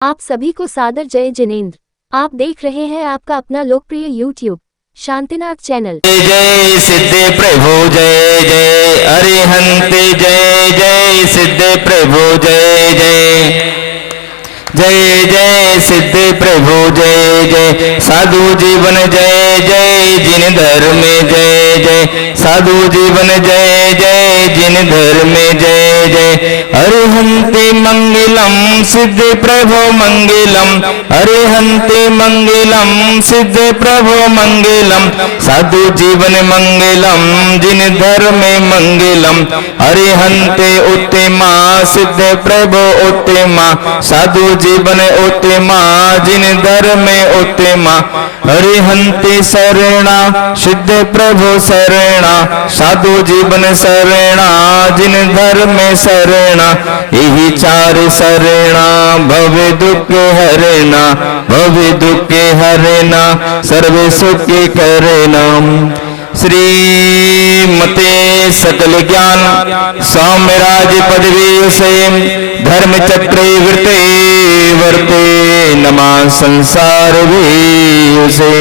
आप सभी को सादर जय जिनेंद्र। आप देख रहे हैं आपका अपना लोकप्रिय यूट्यूब शांतिनाथ चैनल। जय जय सिद्धे प्रभु जय जय अरिहंत जय जय सिद्धे प्रभु जय जय जय जय सिद्धे प्रभु जय जय साधु जीवन जय जय जिन धर्म जय जय साधु जीवन जय जय जिन धर्म जय जय अरिहंते मंगलम सिद्धे प्रभु मंगलम अरिहंते मंगलम सिद्धे प्रभु मंगलम साधु जीवन मंगलम जिन धर्म मंगलम अरिहंते उत्तमा सिद्धे प्रभु उत्तमा साधु जीवन उत्तमा जिन धर्म उत्तमा अरिहंते शरणा सिद्धे प्रभु शरणा साधु जीवन शरणा जिन धर्म शरणा यही चार शरणा भव दुख हरेना भव दुख हरेना सर्व सुख करेना। श्रीमते सकल ज्ञान साम्राज पदवी से धर्म चक्रे वृते वर्ते नमः संसार से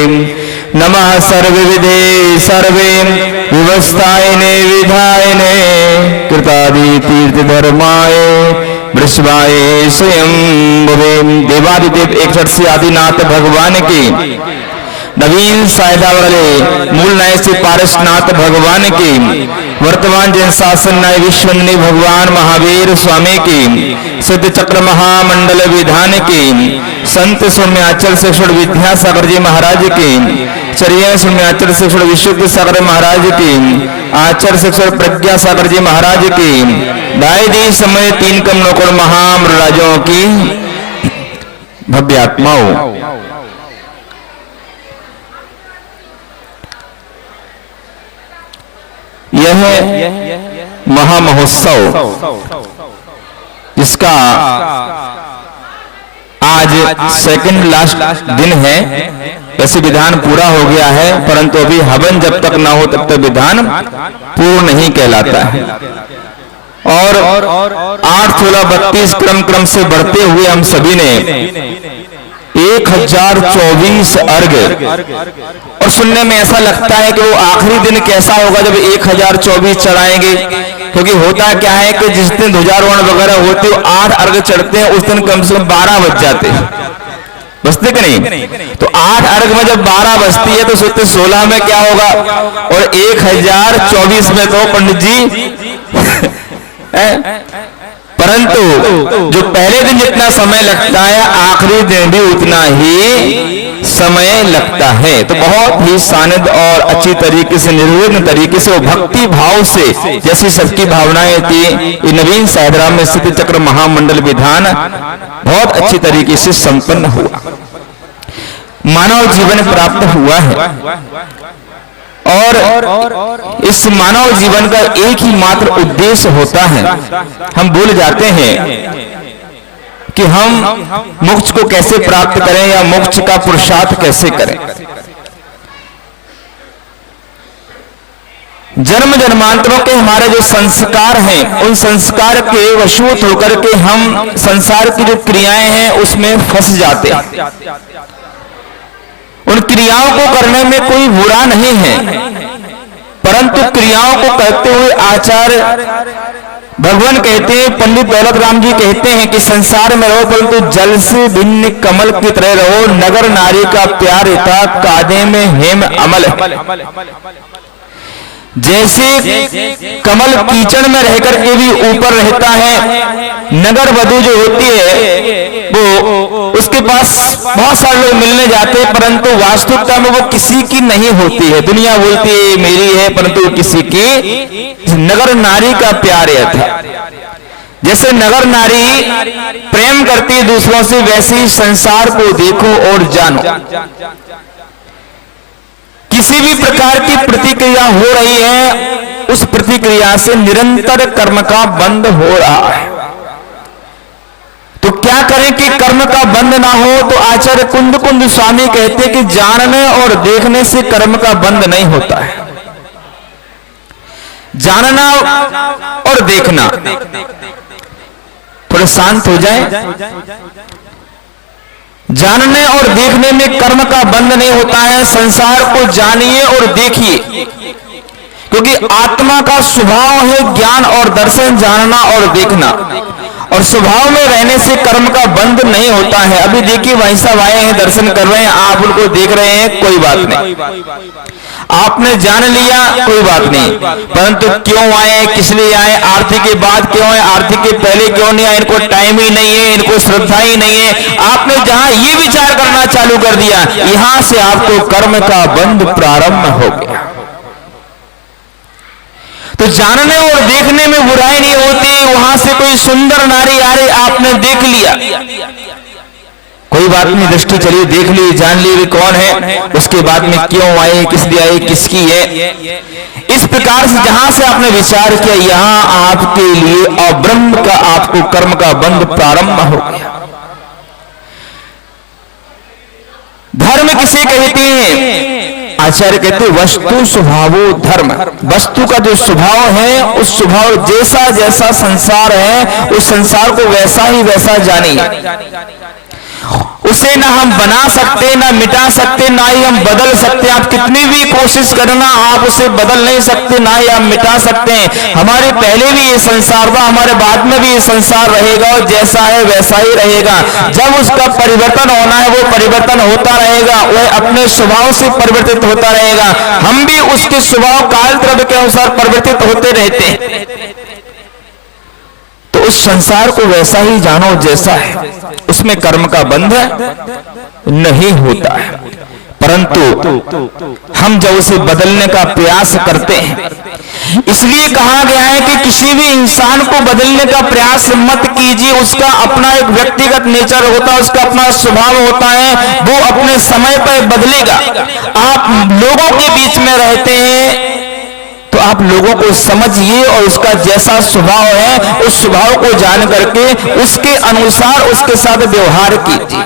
नमः सर्वविदे सर्वे विवस्थायने विधायने कृतादि तीर्थ धर्माय वृषभाय स्वयं भवे। देवादिदेव 61 आदिनाथ भगवान की नवीन सायदा वाले मूल न्याय से पारसनाथ भगवान की वर्तमान जन शासन न्याय विश्वंदनी भगवान महावीर स्वामी की सिद्ध चक्र महामंडल विधान की संत सौम्याचल शिक्षण विद्यासागर जी महाराज की चरिया सौम्याचल शिक्षण विशुद्ध सागर महाराज की आचार्य शिक्षण प्रज्ञा सागर जी महाराज की दायदी समय 3 कमलों महामराजों की भव्य आत्माओं। यह महामहोत्सव जिसका आज सेकंड लास्ट दिन है, वैसे विधान पूरा हो गया है, परंतु अभी हवन जब तक ना हो तब तक विधान पूर्ण नहीं कहलाता है। और 8, 16, 32 क्रम से बढ़ते हुए हम सभी ने 1024 अर्घ, और सुनने में ऐसा लगता है कि वो आखिरी दिन कैसा होगा जब 1024 चढ़ाएंगे, क्योंकि होता क्या है कि जिस दिन ध्वजारोहण वगैरह होते हो 8 अर्घ चढ़ते हैं, उस दिन कम से कम 12 बज जाते हैं, बजते कि नहीं? तो 8 अर्घ में जब 12 बजती है तो सोचते 16 में क्या होगा, और 1024 में तो पंडित जी परंतु जो पहले दिन जितना समय लगता है आखिरी दिन भी उतना ही समय लगता है। तो बहुत ही सानिध्य और अच्छी तरीके से निर्विघ्न तरीके से वो भक्ति भाव से जैसी सबकी भावनाएं थी, ये नवीन सायदाराम में स्थित चक्र महामंडल विधान बहुत अच्छी तरीके से संपन्न हुआ, मानव जीवन प्राप्त हुआ है। और इस मानव जीवन का एक ही मात्र उद्देश्य होता है, हम भूल जाते हैं कि हम मोक्ष को कैसे प्राप्त करें या मोक्ष का पुरुषार्थ कैसे करें। जन्म जन्मांतरों के हमारे जो संस्कार हैं, उन संस्कार के वशीभूत होकर के हम संसार की जो क्रियाएं हैं उसमें फंस जाते हैं। उन क्रियाओं को करने में कोई बुरा नहीं है, परंतु क्रियाओं को करते हुए आचार्य भगवान कहते हैं, पंडित दौलत राम जी कहते हैं कि संसार में रहो परंतु जल से भिन्न कमल की तरह रहो, नगर नारी का प्यार था कांधे में हेम अमल। जैसे कमल कीचड़ में रहकर के भी ऊपर रहता है, नगर वधू जो होती है वो उसके पास बहुत सारे लोग मिलने जाते हैं, परंतु वास्तविकता में वो किसी की नहीं होती है। दुनिया बोलती है मेरी है, परंतु किसी की। नगर नारी का प्यार था, जैसे नगर नारी प्रेम करती है दूसरों से, वैसे ही संसार को देखो और जानो। किसी भी प्रकार की प्रतिक्रिया हो रही है, उस प्रतिक्रिया से निरंतर कर्म का बंध हो रहा है। तो क्या करें कि कर्म का बंध ना हो? तो आचार्य कुंद कुंद स्वामी कहते हैं कि जानने और देखने से कर्म का बंध नहीं होता है। जानना और देखना, थोड़े शांत हो जाए। जानने और देखने में कर्म का बंध नहीं होता है। संसार को जानिए और देखिए, क्योंकि आत्मा का स्वभाव है ज्ञान और दर्शन, जानना और देखना, और स्वभाव में रहने से कर्म का बंध नहीं होता है। अभी देखिए भाई साहब आए हैं, दर्शन कर रहे हैं, आप उनको देख रहे हैं, कोई बात नहीं, आपने जान लिया, कोई बात नहीं, परंतु क्यों आए, किस लिए आए, आरती के बाद क्यों आए, आरती के पहले क्यों नहीं आए, इनको टाइम ही नहीं है, इनको श्रद्धा ही नहीं है। आपने जहां ये विचार करना चालू कर दिया, यहां से आपको कर्म का बंध प्रारंभ हो गया। तो जानने और देखने में बुराई नहीं होती। वहां से कोई सुंदर नारी आ रही, आपने देख लिया, कोई बात नहीं, दृष्टि चलिए, देख ली, जान ली कौन है, उसके बाद में क्यों आए, किस लिए आए, किसकी है। इस प्रकार से जहां से आपने विचार किया, यहां आपके लिए और ब्रह्म का, आपको कर्म का बंध प्रारंभ हो गया। धर्म किसे कहते हैं? आचार्य कहते वस्तु स्वभावो धर्म। वस्तु का जो स्वभाव है, उस स्वभाव जैसा जैसा संसार है, उस संसार को वैसा ही वैसा जानिए। उसे ना हम बना सकते, ना मिटा सकते, ना ही हम बदल सकते। आप कितनी भी कोशिश करना, आप उसे बदल नहीं सकते, ना ही आप मिटा सकते हैं। हमारे पहले भी ये संसार था, हमारे बाद में भी ये संसार रहेगा, और जैसा है वैसा ही रहेगा। जब उसका परिवर्तन होना है, वो परिवर्तन होता रहेगा, वह अपने स्वभाव से परिवर्तित होता रहेगा। हम भी उसके स्वभाव काल द्रव्य के अनुसार परिवर्तित होते रहते हैं। तो उस संसार को वैसा ही जानो जैसा है, उसमें कर्म का बंध नहीं होता है। परंतु हम जब उसे बदलने का प्रयास करते हैं, इसलिए कहा गया है कि किसी भी इंसान को बदलने का प्रयास मत कीजिए। उसका अपना एक व्यक्तिगत नेचर होता है, उसका अपना स्वभाव होता है, वो अपने समय पर बदलेगा। आप लोगों के बीच में रहते हैं तो आप लोगों को समझिए, और उसका जैसा स्वभाव है, उस स्वभाव को जान करके उसके अनुसार उसके साथ व्यवहार कीजिए।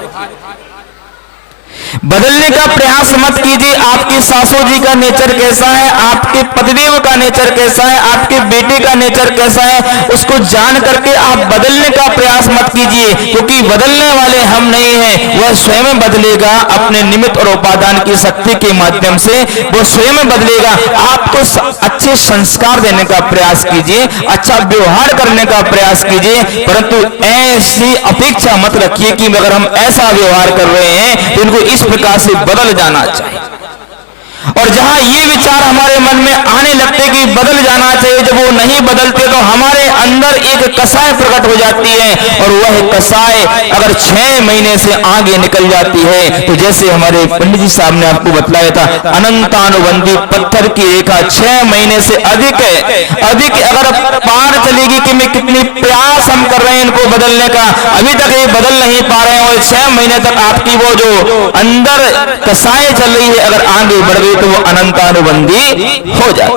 बदलने का प्रयास मत कीजिए। आपकी सासू जी का नेचर कैसा है, आपके पतिदेव का नेचर कैसा है, आपके बेटे का नेचर कैसा है, उसको जान करके आप बदलने का प्रयास मत कीजिए, क्योंकि बदलने वाले हम नहीं हैं। वह स्वयं बदलेगा, अपने निमित्त और उपादान की शक्ति के माध्यम से वो स्वयं बदलेगा। आपको अच्छे संस्कार देने का प्रयास कीजिए, अच्छा व्यवहार करने का प्रयास कीजिए, परंतु ऐसी अपेक्षा मत रखिए कि अगर हम ऐसा व्यवहार कर रहे हैं तो इनको इस प्रकार से बदल जाना चाहिए। और जहां ये विचार हमारे मन में आने लगते कि बदल जाना चाहिए, जब वो नहीं बदलते तो हमारे अंदर एक कसाय प्रकट हो जाती है, और वह कसाय अगर 6 महीने से आगे निकल जाती है, तो जैसे हमारे पंडित जी साहब ने आपको बतलाया था, अनंतानुबंधी पत्थर की रेखा 6 महीने से अधिक अगर पार चलेगी कि मैं कितनी प्रयास हम कर रहे हैं इनको बदलने का, अभी तक ये बदल नहीं पा रहे हैं, और 6 महीने तक आपकी वो जो अंदर कसाय चल रही है, अगर आगे बढ़ गई तो वो अनंतानुबंधी हो जाए।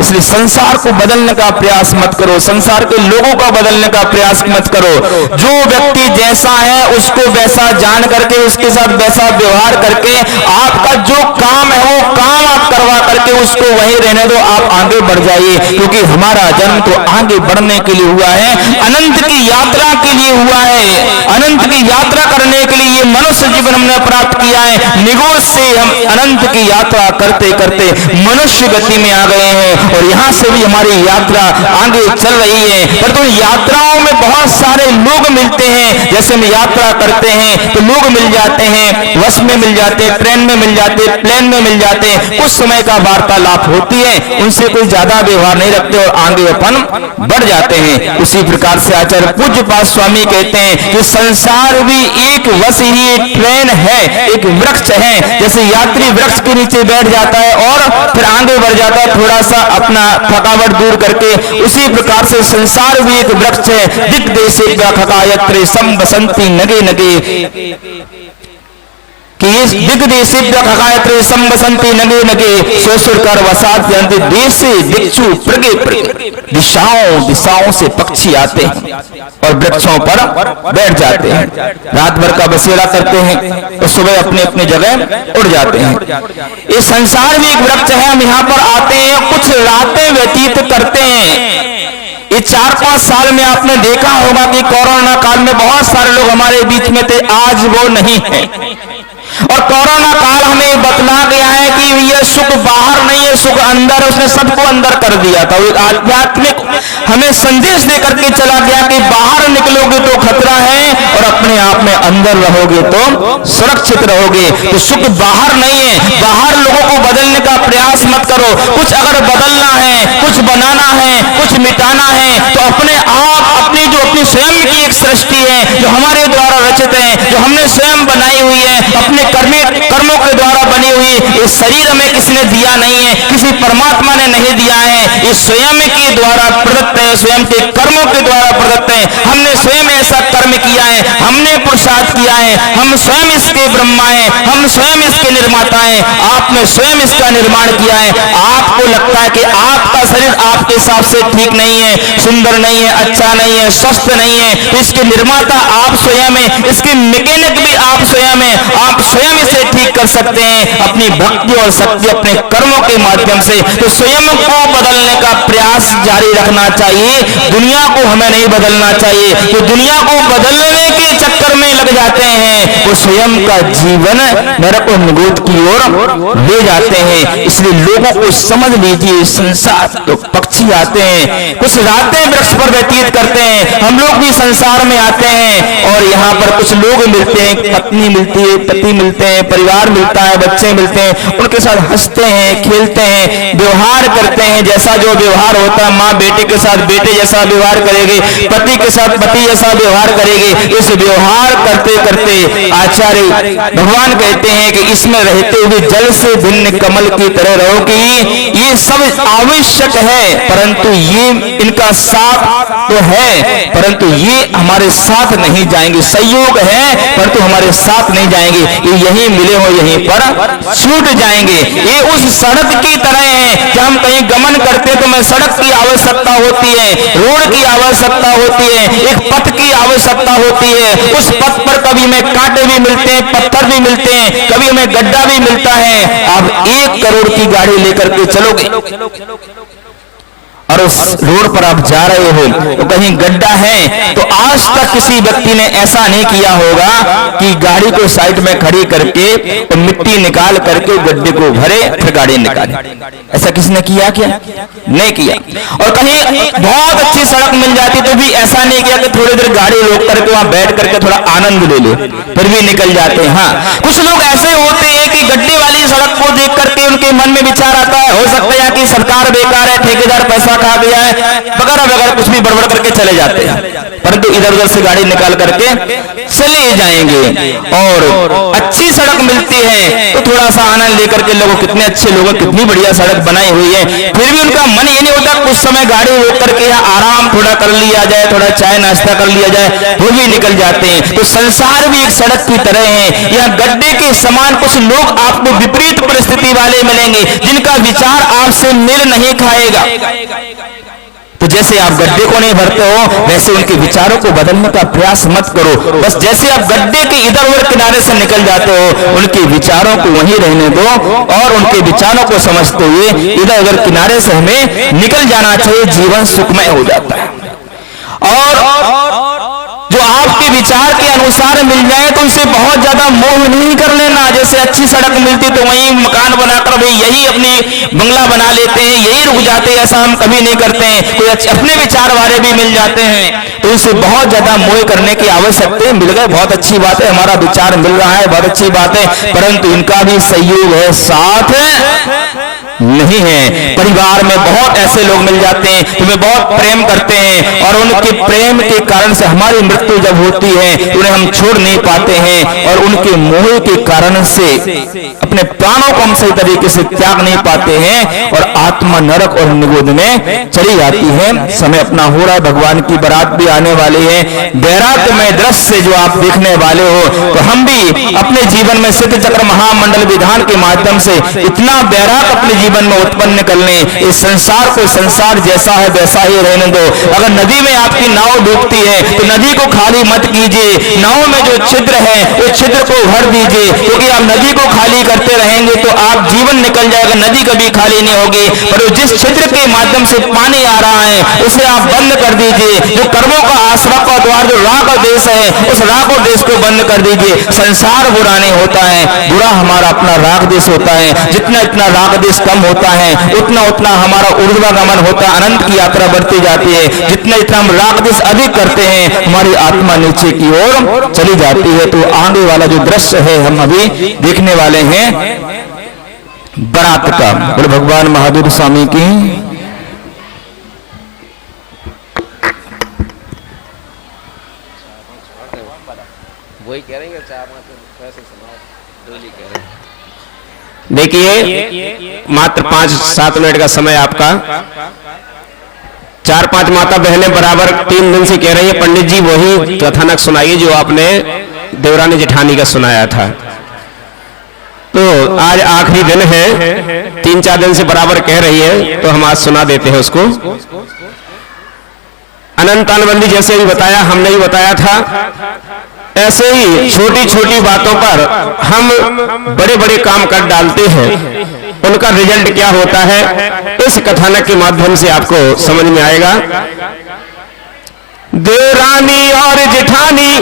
इसलिए संसार को बदलने का प्रयास मत करो, संसार के लोगों का बदलने का प्रयास मत करो। जो व्यक्ति जैसा है उसको वैसा जान करके, उसके साथ वैसा व्यवहार करके, आपका जो काम है वो काम आप करवा करके उसको वहीं रहने दो, आप आगे बढ़ जाइए। क्योंकि हमारा जन्म तो आगे बढ़ने के लिए हुआ है, अनंत की यात्रा के लिए हुआ है। अनंत की यात्रा करने के लिए ये मनुष्य जीवन हमने प्राप्त किया है। निगोज से हम अनंत की यात्रा करते करते मनुष्य गति में आ गए हैं, और यहां से भी हमारी यात्रा आगे चल रही है। पर तो यात्राओं में बहुत सारे लोग मिलते हैं, जैसे हम यात्रा करते हैं तो लोग मिल जाते हैं, बस में मिल जाते हैं, ट्रेन में मिल जाते हैं, प्लेन में मिल जाते हैं, कुछ समय का वार्तालाप होती है, उनसे कोई ज्यादा व्यवहार नहीं रखते और आगे अपन बढ़ जाते हैं। उसी प्रकार से आचार्य पूज्यपाद स्वामी कहते हैं कि संसार भी एक बस ही ट्रेन है, एक वृक्ष है। जैसे यात्री वृक्ष के नीचे बैठ जाता है और फिर आगे बढ़ जाता है थोड़ा सा अपना थकावट दूर करके, उसी प्रकार से संसार भी एक वृक्ष है। दिक देशे खकायत्रे संबसंती नगे नगे, कि इस दिग्देशेभ्यः खगायत्रे संबसंति नगे नगे सोसुरकर वसात यन्ति देशे दिक्षु प्रगे प्रगे। दिशाओं से पक्षी आते हैं और वृक्षों पर बैठ जाते हैं, रात भर का बसेरा करते हैं तो सुबह अपने अपने जगह उड़ जाते हैं। ये संसार भी एक वृक्ष है। हम यहाँ पर आते हैं, कुछ रातें व्यतीत करते हैं, ये 4-5 साल में आपने देखा होगा कि कोरोना काल में बहुत सारे लोग हमारे बीच में थे, आज वो नहीं है। और कोरोना काल हमें बतला गया है कि यह सुख बाहर नहीं है, सुख अंदर। उसने सबको अंदर कर दिया था। वो आध्यात्मिक हमें संदेश देकर के चला गया कि बाहर निकलोगे तो खतरा है और अपने आप में अंदर रहोगे तो सुरक्षित रहोगे। तो सुख बाहर नहीं है, बाहर लोगों को बदलने का प्रयास मत करो। कुछ अगर बदलना है, कुछ बनाना है, कुछ मिटाना है तो अपने आप अपनी स्वयं की एक सृष्टि है जो हमारे द्वारा रचित है, जो हमने स्वयं बनाई हुई है, अपने कर्मों के द्वारा बनी हुई। इस शरीर हमें किसने दिया नहीं है, किसी परमात्मा ने नहीं दिया है, ये स्वयं के द्वारा प्रदत्त है, स्वयं के कर्मों के द्वारा प्रदत्त है। हमने स्वयं ऐसा कर्म किया है, हमने पुरुषार्थ किया है, हम स्वयं इसके ब्रह्मा है, हम स्वयं इसके निर्माता है। आपने स्वयं इसका निर्माण किया है। आपको लगता है कि आपका शरीर आपके हिसाब से ठीक नहीं है, सुंदर नहीं है, अच्छा नहीं है, स्वस्थ नहीं है, तो इसके निर्माता आप स्वयं है, इसके मैकेनिक भी आप स्वयं है। आप स्वयं इसे ठीक कर सकते हैं अपनी भक्ति और शक्ति, अपने कर्मों के माध्यम से। तो स्वयं को बदलने का प्रयास जारी रखना चाहिए, दुनिया को हमें नहीं बदलना चाहिए। तो दुनिया को बदलने के चक्कर में लग जाते हैं, वो स्वयं का जीवन नरक और निगोद की ओर ले जाते हैं। इसलिए लोगों को समझ लीजिए, संसार तो पक्षी आते हैं, कुछ रातें वृक्ष पर व्यतीत करते हैं, हम लोग भी संसार में आते हैं और यहाँ पर कुछ लोग मिलते हैं, पत्नी मिलती है, पति मिलते हैं, परिवार मिलता है, बच्चे मिलते हैं, उनके साथ हंसते हैं, खेलते हैं, व्यवहार करते हैं। जैसा जो व्यवहार होता है, माँ बेटे के साथ बेटे जैसा व्यवहार करेगी, पति के साथ पति जैसा व्यवहार करेगी। इस व्यवहार करते करते आचार्य भगवान कहते हैं कि इसमें रहते हुए जल से भिन्न कमल की तरह रहो कि ये सब आवश्यक है, परंतु ये इनका साथ तो है, परंतु ये हमारे साथ नहीं जाएंगे। संयोग है परंतु हमारे साथ नहीं जाएंगे, ये यहीं मिले हो यहीं पर छूट जाएंगे। ये उस सड़क की तरह है, जब हम कहीं गमन करते हैं तो हमें सड़क की आवश्यकता होती है, रोड की आवश्यकता होती है, एक पथ की आवश्यकता होती है। उस पथ पर कभी हमें कांटे भी मिलते हैं, पत्थर भी मिलते हैं, कभी हमें गड्ढा भी मिलता है। आप 1 करोड़ की गाड़ी लेकर के चलोगे और उस रोड पर आप जा रहे हो तो कहीं गड्ढा है, तो आज तक किसी व्यक्ति ने ऐसा नहीं किया होगा कि गाड़ी को साइड में खड़ी करके तो मिट्टी निकाल करके गड्ढे को भरे फिर गाड़ी निकाले। ऐसा किसने किया? क्या नहीं किया। और कहीं बहुत अच्छी सड़क मिल जाती तो भी ऐसा नहीं किया कि थोड़ी देर गाड़ी रोक करके वहां बैठ करके थोड़ा आनंद ले ले, फिर भी निकल जाते हैं। हाँ, कुछ लोग ऐसे होते हैं कि गड्ढे वाली सड़क को देख करके उनके मन में विचार आता है, हो सकता है कि सरकार बेकार है, ठेकेदार पैसा खा गया है, वगैरह वगैरह कुछ भी बड़बड़ करके चले जाते हैं, परंतु इधर उधर से गाड़ी निकाल करके चले जाएंगे। और अच्छी सड़क मिलती है तो थोड़ा सा आनंद लेकर के लोगों, कितने अच्छे लोगों, कितनी बढ़िया सड़क बनाई हुई है, फिर भी उनका मन ये नहीं होता कुछ समय गाड़ी रोक करके यहाँ आराम थोड़ा कर लिया जाए, थोड़ा चाय नाश्ता कर लिया जाए, वो भी निकल जाते हैं। तो संसार भी एक सड़क की तरह है, यहाँ गड्ढे के समान कुछ लोग आपको विपरीत परिस्थिति वाले मिलेंगे जिनका विचार आपसे मेल नहीं खाएगा। तो जैसे आप गड्ढे को नहीं भरते हो वैसे उनके विचारों को बदलने का प्रयास मत करो। बस जैसे आप गड्ढे के इधर उधर किनारे से निकल जाते हो, उनके विचारों को वहीं रहने दो और उनके विचारों को समझते हुए इधर उधर किनारे से हमें निकल जाना चाहिए। जीवन सुखमय हो जाता है। और जो आपके विचार के अनुसार मिल जाए तो उनसे बहुत ज्यादा मोह नहीं कर लेना। जैसे अच्छी सड़क मिलती तो वहीं मकान बनाकर भाई यही अपनी बंगला बना लेते हैं, यही रुक जाते हैं, ऐसा हम कभी नहीं करते हैं। कोई अपने विचार वाले भी मिल जाते हैं तो उनसे बहुत ज्यादा मोह करने की आवश्यकता है। मिल गए बहुत अच्छी बात है, हमारा विचार मिल रहा है बहुत अच्छी बात है, परंतु इनका भी सहयोग है, साथ नहीं है। परिवार में बहुत ऐसे लोग मिल जाते हैं तुम्हें बहुत प्रेम करते हैं और उनके प्रेम के कारण से हमारी मृत्यु जब होती है तो उन्हें हम छोड़ नहीं पाते हैं और उनके मोह के कारण से अपने प्राणों को हम सही तरीके से त्याग नहीं पाते हैं और आत्मा नरक और निगोद में चली जाती है। समय अपना हो रहा है, भगवान की बारात भी आने वाली है। बैरागमय दृश्य जो आप देखने वाले हो तो हम भी अपने जीवन में सिद्ध चक्र महामंडल विधान के माध्यम से इतना बैराग अपने जीवन में उत्पन्न कर लें। इस संसार को संसार जैसा है वैसा ही रहने दो। अगर नदी में आपकी नाव डूबती है तो नदी को खाली मत कीजिए, नाव में जो छिद्र है उस छिद्र को भर दीजिए, क्योंकि आप नदी को खाली करते रहेंगे तो आप जीवन निकल जाएगा, नदी कभी खाली नहीं होगी। पर जिस छिद्र के माध्यम से पानी आ रहा है उसे आप बंद कर दीजिए। जो कर्मों का आश्रम का द्वार, जो राह का देश है, उस राह को देश को बंद कर दीजिए। संसार बुरा नहीं होता है, बुरा हमारा अपना राग देश होता है। जितना इतना राग देश कम होता है उतना उतना हमारा ऊर्ध्वगमन होता है, अनंत की यात्रा बढ़ती जाती है। जितना इतना हम राग देश अधिक करते हैं हमारी आत्मा नीचे की ओर चली जाती है। तो आगे वाला जो दृश्य है हम अभी देखने वाले हैं बारात का। बोले भगवान महावीर स्वामी की। वही कह रहे हैं, देखिए मात्र 5-7 मिनट का समय आपका। 4-5 माता बहनें बराबर 3 दिन से कह रही है पंडित जी वही कथानक सुनाइए जो आपने देवरानी जेठानी का सुनाया था। तो आज आखिरी दिन है, 3-4 दिन से बराबर कह रही है, तो हम आज सुना देते हैं उसको। अनंत तालबंदी जैसे भी बताया, हमने भी बताया था, ऐसे ही छोटी छोटी बातों पर हम बड़े बड़े काम कर डालते हैं, उनका रिजल्ट क्या होता है इस कथानक के माध्यम से आपको समझ में आएगा। देवरानी और जेठानी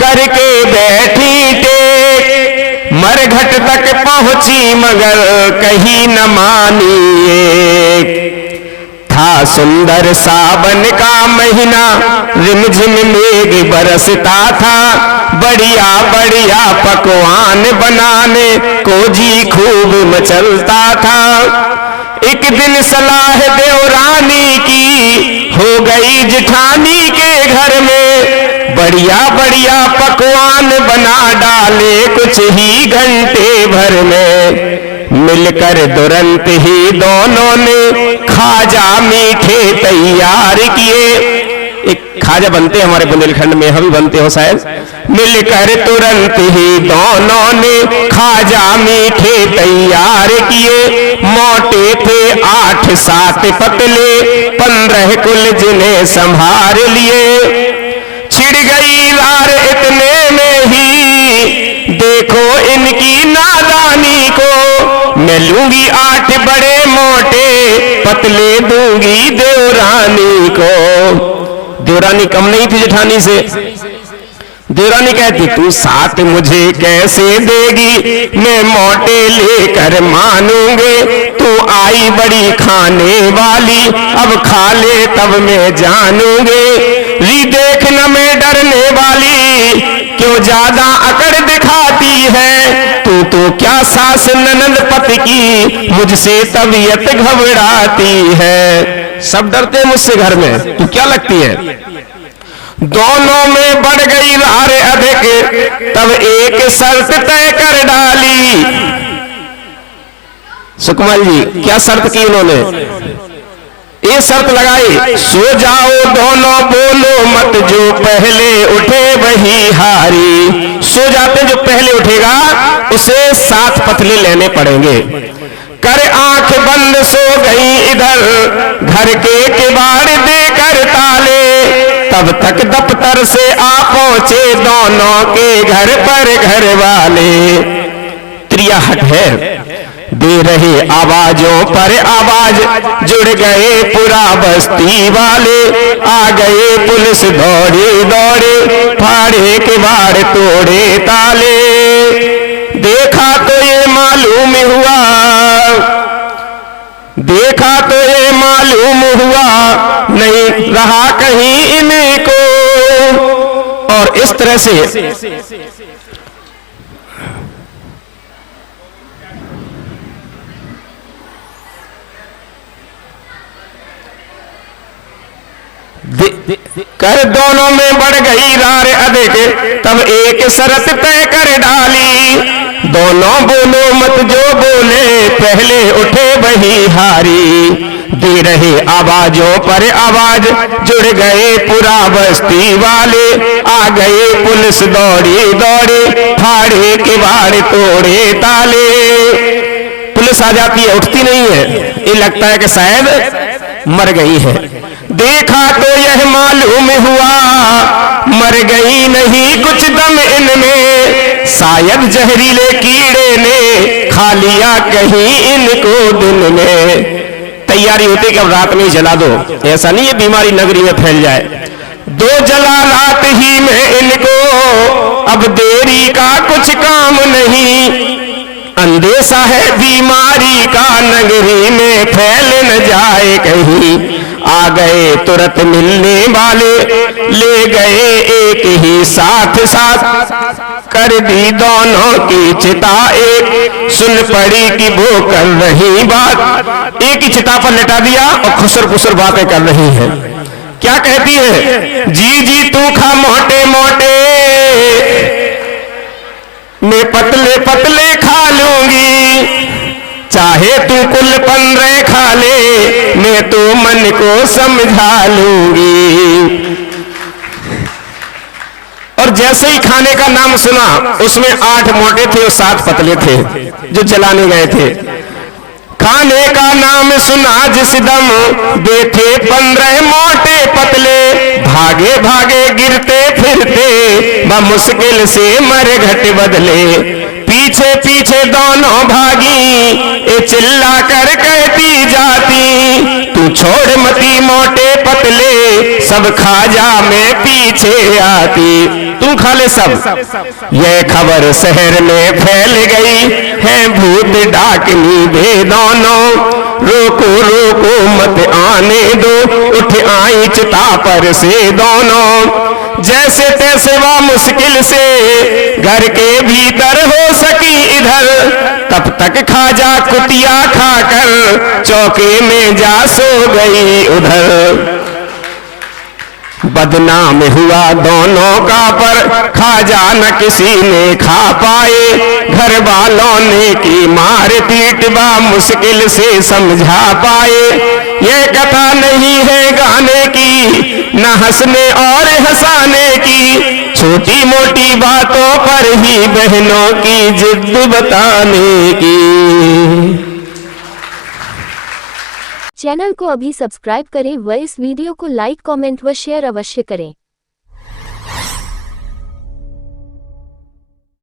करके बैठी टेक, मरघट तक पहुंची मगर कहीं न मानी एक। था सुंदर सावन का महीना, रिमझिम मेघ बरसता था, बढ़िया बढ़िया पकवान बनाने को जी खूब मचलता था। एक दिन सलाह देवरानी की हो गई जेठानी के घर में, बढ़िया बढ़िया पकवान बना डाले कुछ ही घंटे भर में। मिलकर तुरंत ही दोनों ने खाजा मीठे तैयार किए। एक खाजा बनते हमारे बुंदेलखंड में, हम भी बनते हो शायद। मिलकर तुरंत ही दोनों ने खाजा मीठे तैयार किए। मोटे थे 8-7 पतले, 15 कुल जिन्हें संभार लिए। छिड़ गई लार इतने में ही, देखो इनकी नादानी को। मैं लूंगी 8 बड़े मोटे, पतले दूंगी देवरानी को। देवरानी कम नहीं थी जेठानी से। देवरानी कहती तू 7 मुझे कैसे देगी, मैं मोटे लेकर मानूंगे। तू आई बड़ी खाने वाली, अब खा ले तब मैं जानूंगे। री देख न मैं डरने वाली, क्यों ज्यादा अकड़ दिखाती है। तू क्या सास ननद पति की, मुझसे तबीयत घबराती है। सब डरते हैं मुझसे घर में, तू क्या लगती है। दोनों में बढ़ गई लार अधिक, तब एक शर्त तय कर डाली। सुकमल जी क्या शर्त की उन्होंने, ये शर्त लगाई, सो जाओ दोनों बोलो मत, जो पहले उठे वही हारी। सो जाते जो पहले उठेगा उसे 7 पतले लेने पड़ेंगे। कर आंख बंद सो गई इधर, घर के किवाड़ देकर ताले। तब तक दफ्तर से आ पहुंचे दोनों के घर पर घर वाले। त्रियाहट है, दे रहे आवाजों पर आवाज, जुड़ गए पूरा बस्ती वाले। आ गए पुलिस दौड़े दौड़े, फाड़े के बाड़ तोड़े ताले। देखा तो ये मालूम हुआ, देखा तो ये मालूम हुआ, नहीं रहा कहीं इनको। और इस तरह से कर दोनों में बढ़ गई रार अधिक, तब एक शर्त तय कर डाली। दोनों बोलो मत जो बोले, पहले उठे वही हारी। दे रहे आवाजों पर आवाज, जुड़ गए पूरा बस्ती वाले। आ गए पुलिस दौड़ी दौड़े, फाड़े के बाड़ तोड़े ताले। पुलिस वीकनेस आ जाती है, उठती नहीं है, ये लगता है कि शायद मर गई है। देखा तो यह मालूम हुआ मर गई नहीं कुछ दम इनमें, शायद जहरीले कीड़े ने खा लिया कहीं इनको दिन में। तैयारी होती कि अब रात में ही जला दो, ऐसा नहीं है बीमारी नगरी में फैल जाए। दो जला रात ही में इनको, अब देरी का कुछ काम नहीं, अंदेशा है बीमारी का नगरी में फैल न जाए कहीं। आ गए तुरंत मिलने वाले, ले गए एक ही साथ साथ, कर दी दोनों की चिता एक, सुन पड़ी कि वो कर रही बात, एक ही चिता पर लेटा दिया और खुसर खुसर बातें कर रही है। क्या कहती है? जी जी तू खा मोटे मोटे, मैं पतले पतले खा लूंगी, चाहे तू कुल 15 खा ले, मैं तो मन को समझा लूंगी। और जैसे ही खाने का नाम सुना, उसमें 8 मोटे थे और 7 पतले थे जो जलाने गए थे। खाने का नाम सुना जिस दम, बैठे 15 मोटे पतले, भागे भागे गिरते फिरते मुश्किल से मर घट बदले। पीछे पीछे दोनों भागी, ए चिल्ला कर कहती जाती, तू छोड़ मती मोटे पतले, सब खा जा मैं पीछे आती। तू खा ले सब। यह खबर शहर में फैल गई है, भूत डाकनी वे दोनों, रोको रोको मत आने दो, उठ आई चिता पर से दोनों। जैसे तैसे वह मुश्किल से घर के भीतर हो सकी इधर, तब तक खाजा कुतिया खाकर चौके में जा सो गई उधर। बदनाम हुआ दोनों का पर खाजा न किसी ने खा पाए, घर वालों ने की मार पीट बा मुश्किल से समझा पाए। यह कथा नहीं है गाने की, न हंसने और हंसाने की, छोटी मोटी बातों पर ही बहनों की जिद बताने की। चैनल को अभी सब्सक्राइब करें व इस वीडियो को लाइक कमेंट व शेयर अवश्य करें।